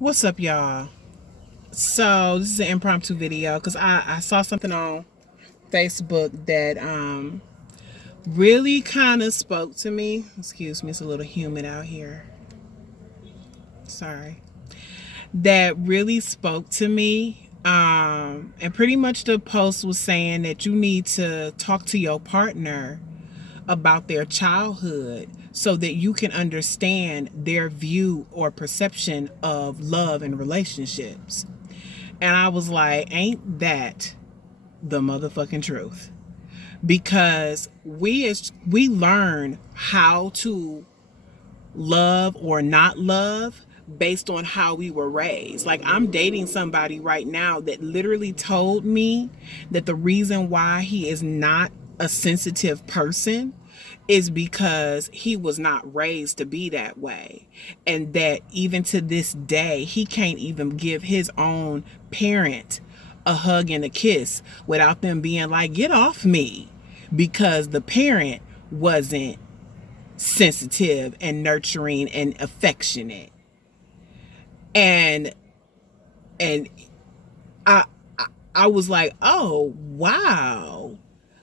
What's up, y'all? So this is an impromptu video because I saw something on Facebook that really kind of spoke to me. Excuse me, it's a little humid out here. Sorry. That really spoke to me. And pretty much the post was saying that you need to talk to your partner about their childhood so that you can understand their view or perception of love and relationships. And I was like, ain't that the motherfucking truth? Because we learn how to love or not love based on how we were raised. Like, I'm dating somebody right now that literally told me that the reason why he is not a sensitive person is because he was not raised to be that way, and that even to this day he can't even give his own parent a hug and a kiss without them being like, get off me, because the parent wasn't sensitive and nurturing and affectionate. And and I I was like, oh wow.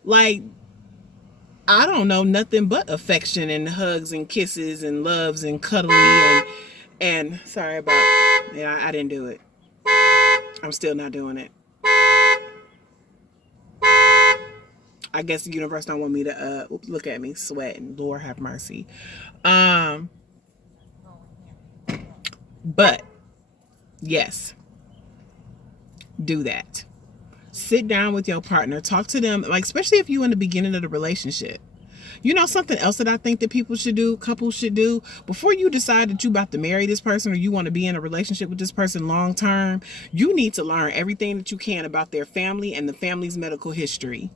Like, I don't know nothing but affection and hugs and kisses and loves and cuddly and sorry about, yeah, I didn't do it. I'm still not doing it. I guess the universe don't want me to look at me sweating. Lord have mercy. Um but yes, do that. Sit down with your partner, talk to them, like, especially if you in the beginning of the relationship. You know, something else that I think that people should do, couples should do, before you decide that you about to marry this person or you want to be in a relationship with this person long term, you need to learn everything that you can about their family and the family's medical history.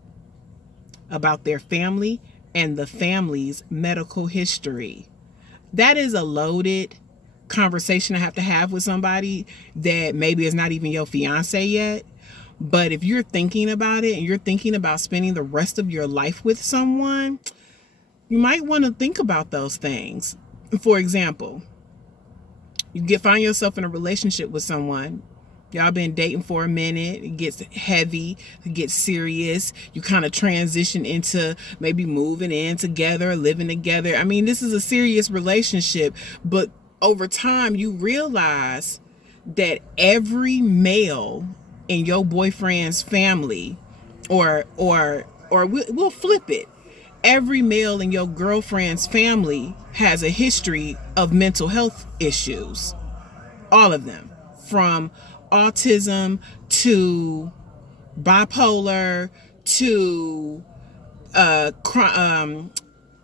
About their family and the family's medical history. That is a loaded conversation to have with somebody that maybe is not even your fiance yet. But if you're thinking about it and you're thinking about spending the rest of your life with someone, you might want to think about those things. For example, find yourself in a relationship with someone. Y'all been dating for a minute. It gets heavy, it gets serious. You kind of transition into maybe moving in together, living together. I mean, this is a serious relationship, but over time you realize that every male in your boyfriend's family, or we'll flip it, every male in your girlfriend's family has a history of mental health issues. All of them, from autism to bipolar to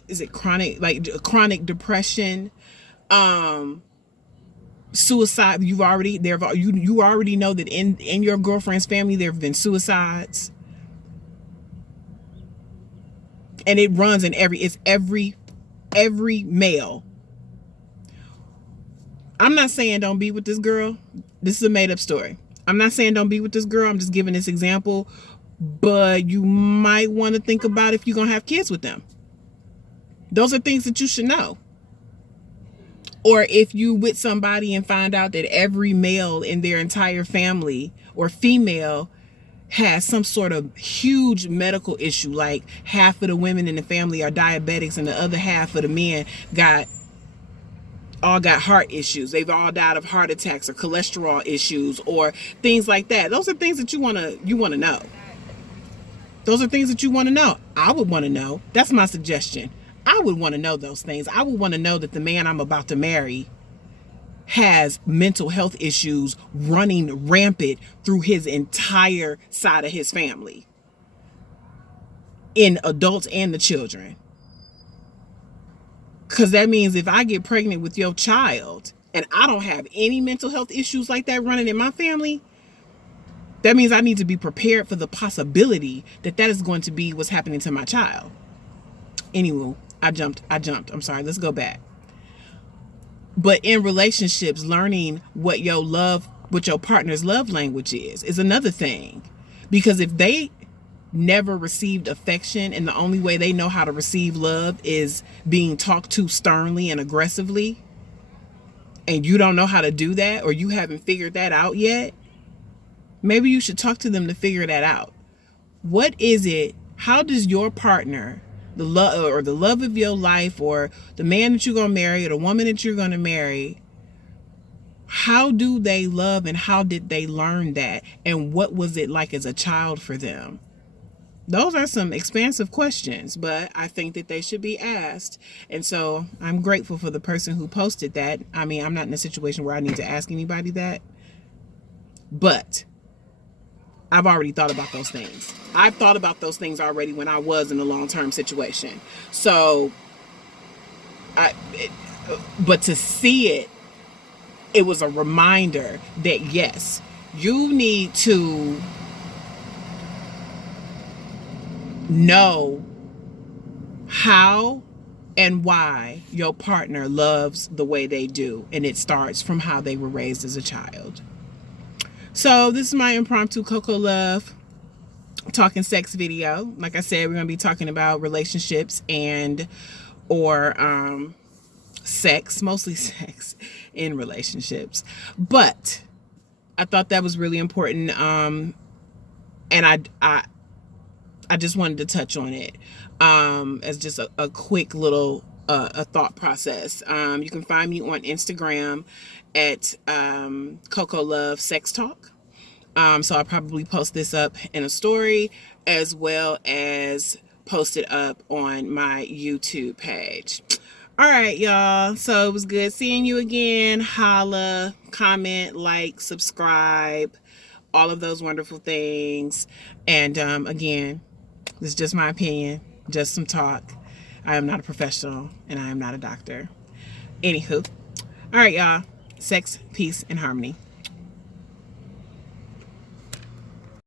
is it chronic, like chronic depression, suicide. You already know that in your girlfriend's family there have been suicides, and it runs in every male. I'm not saying don't be with this girl. This is a made up story. I'm not saying don't be with this girl. I'm just giving this example. But you might want to think about if you're going to have kids with them. Those are things that you should know. Or if you with somebody and find out that every male in their entire family or female has some sort of huge medical issue, like half of the women in the family are diabetics and the other half of the men got heart issues. They've all died of heart attacks or cholesterol issues or things like that. Those are things that you want to know. Those are things that you want to know. I would want to know. That's my suggestion. I would want to know those things. I would want to know that the man I'm about to marry has mental health issues running rampant through his entire side of his family, in adults and the children. Because that means if I get pregnant with your child and I don't have any mental health issues like that running in my family, that means I need to be prepared for the possibility that is going to be what's happening to my child. Anyway, I jumped. I'm sorry. Let's go back. But in relationships, learning what your partner's love language is another thing. Because if they never received affection and the only way they know how to receive love is being talked to sternly and aggressively, and you don't know how to do that, or you haven't figured that out yet, maybe you should talk to them to figure that out. What is it? How does your partner, the love of your life, or the man that you're going to marry, or the woman that you're going to marry, how do they love, and how did they learn that? And what was it like as a child for them? Those are some expansive questions, but I think that they should be asked. And so I'm grateful for the person who posted that. I mean, I'm not in a situation where I need to ask anybody that, but I've already thought about those things. I've thought about those things already when I was in a long-term situation. So, but to see it, it was a reminder that yes, you need to know how and why your partner loves the way they do. And it starts from how they were raised as a child. So this is my impromptu CocoLove Talkin Sex video. Like I said, we're going to be talking about relationships and or sex, mostly sex in relationships. But I thought that was really important. And I just wanted to touch on it as just a quick little a thought process. You can find me on Instagram at cocolovesextalk. So I'll probably post this up in a story, as well as post it up on my YouTube page. All right, y'all. So it was good seeing you again. Holla, comment, like, subscribe, all of those wonderful things. And again, this is just my opinion, just some talk. I am not a professional, and I am not a doctor. Anywho, all right, y'all. Sex, peace, and harmony.